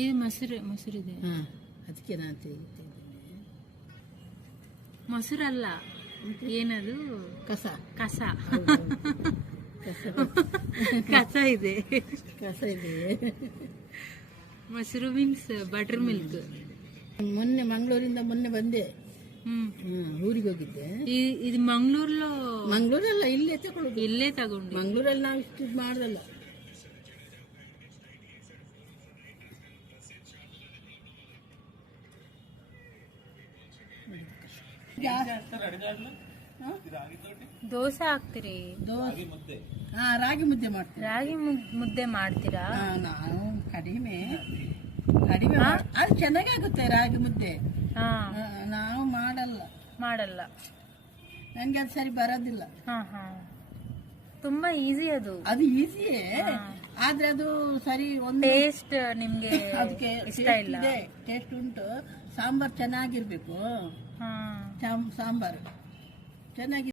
ಇದು ಮೊಸರಿದೆ. ಅದಕ್ಕೆ ನಾನು ತೆಗಿತಿದ್ದೇನೆ. ಮೊಸರಲ್ಲ, ಏನದು? ಕಸ. ಕಸ ಕಸ ಇದೆ. ಕಸ ಇದೆ. ಮೊಸರು ಮೀನ್ಸ್ ಬಟರ್ ಮಿಲ್ಕ್. ಮೊನ್ನೆ ಮಂಗಳೂರಿಂದ ಬಂದೆ. ಊರಿಗೆ ಹೋಗಿದ್ದೆ. ಇದು ಮಂಗಳೂರಲ್ಲ, ಇಲ್ಲೇ ತಗೊಳ್ಳೋದು. ಇಲ್ಲೇ ತಗೊಂಡು. ಮಂಗಳೂರಲ್ಲಿ ನಾವು ಇಷ್ಟು ಮಾಡ್ದಲ್ಲ. ದೋಸೆ ಹಾಕ್ತೀರಿ? ರಾಗಿ ಮುದ್ದೆ ಮಾಡ್ತೀವಿ. ರಾಗಿ ಮುದ್ದೆ ಮಾಡ್ತೀರಾ? ನಾವು ಕಡಿಮೆ ಅದು ಚೆನ್ನಾಗಿ ಆಗುತ್ತೆ ರಾಗಿ ಮುದ್ದೆ. ನಾವು ಮಾಡಲ್ಲ. ನಂಗೆ ಅದು ಸರಿ ಬರೋದಿಲ್ಲ. ತುಂಬಾ ಈಸಿ ಅದು ಈಸಿಯೇ, ಆದ್ರೆ ಅದು ಸರಿ ಒಂದು ಟೇಸ್ಟ್ ನಿಮ್ಗೆ ಅದಕ್ಕೆ ಇಷ್ಟ ಇಲ್ಲ. ಟೇಸ್ಟ್ ಉಂಟು. ಸಾಂಬಾರ್ ಚೆನ್ನಾಗಿರ್ಬೇಕು. ಸಾಂಬಾರು ಚೆನ್ನಾಗಿ